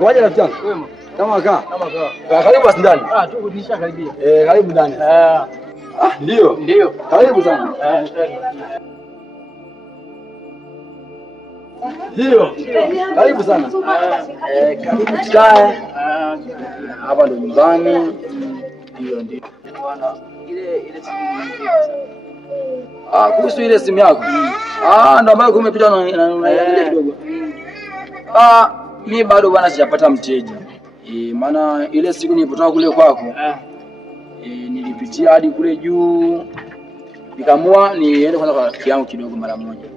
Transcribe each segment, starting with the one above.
Kwaje rafiki yangu? Wema. Kama kaa. Kama kaa. Karibu basi ndani. Tuko nishakaribia. Karibu ndani. Ndio. Ndio. Karibu sana. Ndio. Karibu sana. Karibu tukae. Hapa ndo nyumbani. Ndio. Bwana, ile simu kuhusu ile simu yako. Ndio ambayo umepita na kidogo. Mimi bado bwana sijapata mteja. Maana ile siku nilipotoka kule kwako nilipitia hadi kule juu, nikamua niende kwanza kwa rafiki yangu kidogo mara moja.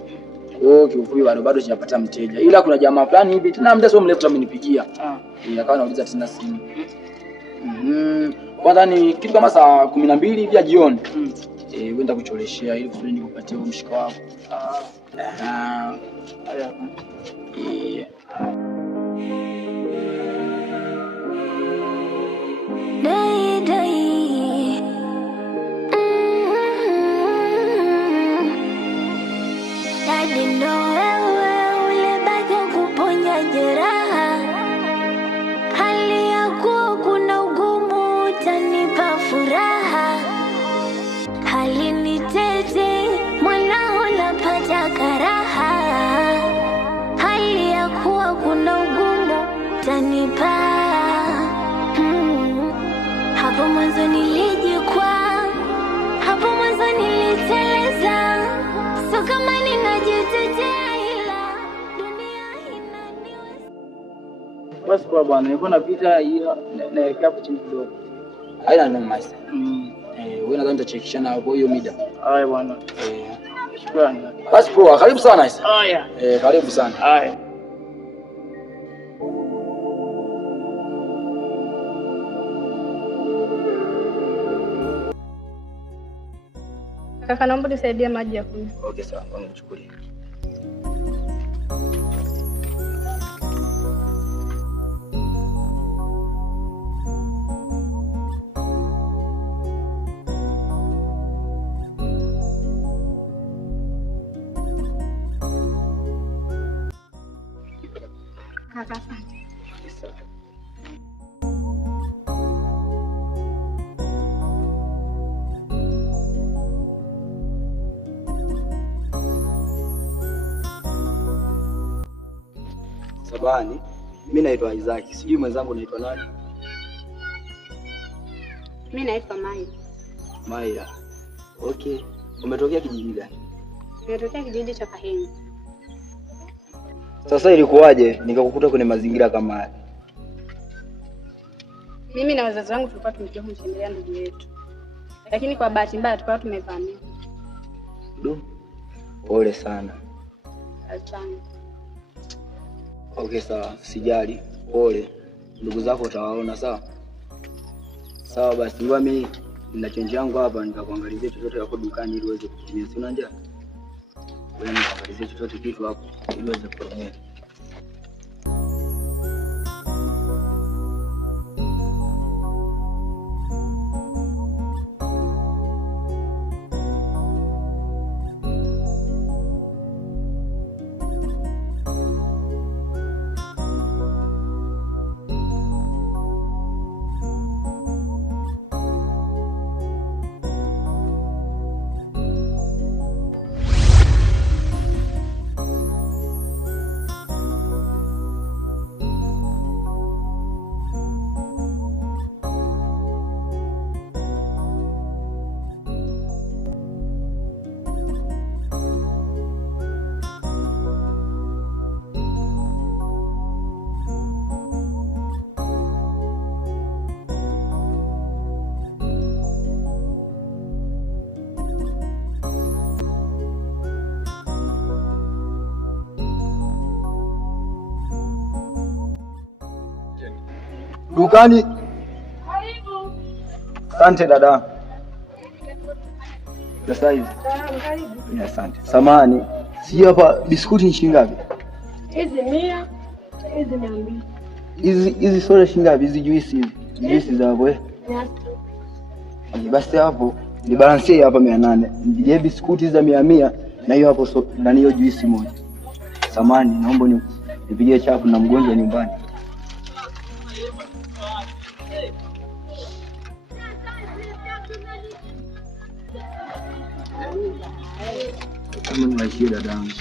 Kiufupi bado sijapata mteja. Ila kuna jamaa fulani hivi tena muda sio mrefu amenipigia. Akawa anauliza tena simu. Kwanza ni kitu kama saa 12 hivi jioni. Wenda kucholeshea ili kusudi nikupatie mshiko wako. Hali ya kuwa kuna ugumu utanipa furaha. Hali ni tete mwanao napata karaha. Hali ya kuwa kuna ugumu utanipa. Hapo mwanzo nilijikwaa, hapo mwanzo niliteleza. So kama ninajitetea ila dunia inaniweza. Basi kwa bwana, nilikuwa napita hiyo naelekea hapo chini kidogo. Haina noma sasa. Wewe nadhani tutachekishana hapo hiyo mida. Haya bwana. Shukrani. Basi poa, karibu sana sasa. Haya. Karibu sana. Haya. Kaka, naomba nisaidie maji ya kunywa. Okay, sawa, ngoja nichukulie. Kaka, asante. Sabani, mimi naitwa Isaac. Sijui mwenzangu naitwa nani? Mimi naitwa Maya. Maya. Okay. Umetokea kijiji gani? Nimetokea kijiji cha Kahenge. Sasa ilikuwaje nikakukuta kwenye mazingira kama haya? Mimi na wazazi wangu tulikuwa tumekuja kumtembelea ndugu yetu. Lakini kwa bahati mbaya tulikuwa tumevamia. Pole sana. Asante. Okay, sawa, sijali. Pole. Ndugu zako utawaona, sawa? Sawa basi, ngoja mimi nina change yangu hapa nikakuangalizia chochote hapo dukani ili uweze kutumia. Si una njaa? Wewe nikakuangalizia chochote kitu hapo ili uweze kutumia. Dukani. Asante dada. Sasa hivi. Asante. Samani. Si hapa biskuti shilingi ngapi? Hizi 100, hizi 200. Hizi soda shilingi ngapi? Hizi juisi hizi. Juisi za hapo basi hapo ni balance hapa 800. Ndio biskuti za 100 na hiyo hapo na hiyo juisi moja. Samani, naomba nipigie chapu na mgonjwa nyumbani. Kama niwaishie dadangu.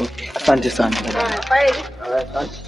Okay, asante sana. Asante.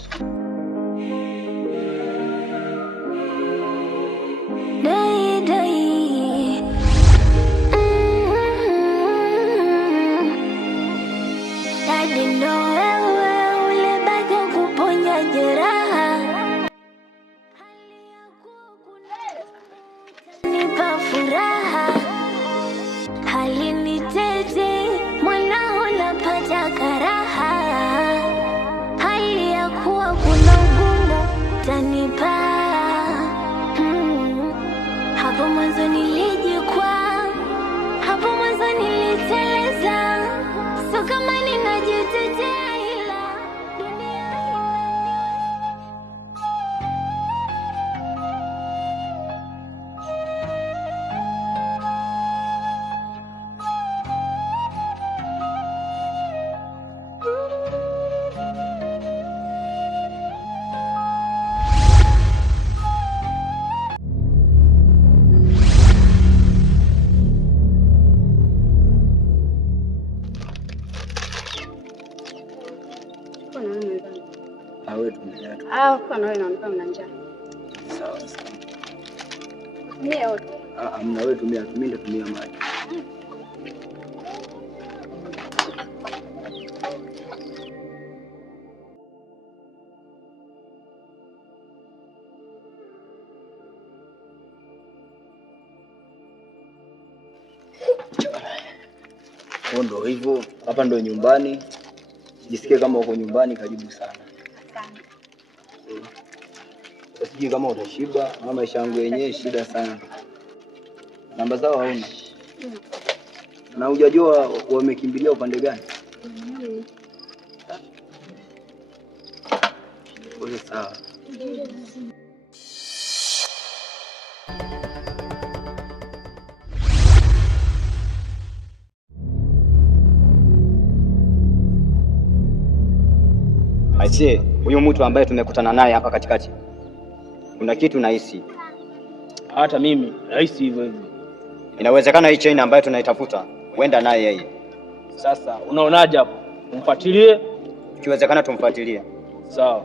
Kwa nawe naonekana una njaa. Sawa sawa. Mimi amna wewe tumia maji. Ndo hivyo, hapa ndo nyumbani. Jisikie kama uko nyumbani, karibu sana. Sijui kama utashiba, ama maisha yangu yenyewe shida sana. Namba zao hauna? Na hujajua wamekimbilia upande gani? Pole sawa. Aisee, huyu mtu ambaye tumekutana naye hapa katikati, kuna kitu nahisi. Hata mimi nahisi hivyo hivyo. Inawezekana hii chain ambayo tunaitafuta huenda naye yeye. Sasa unaonaje hapo? Umfuatilie? Ikiwezekana tumfuatilie. Sawa.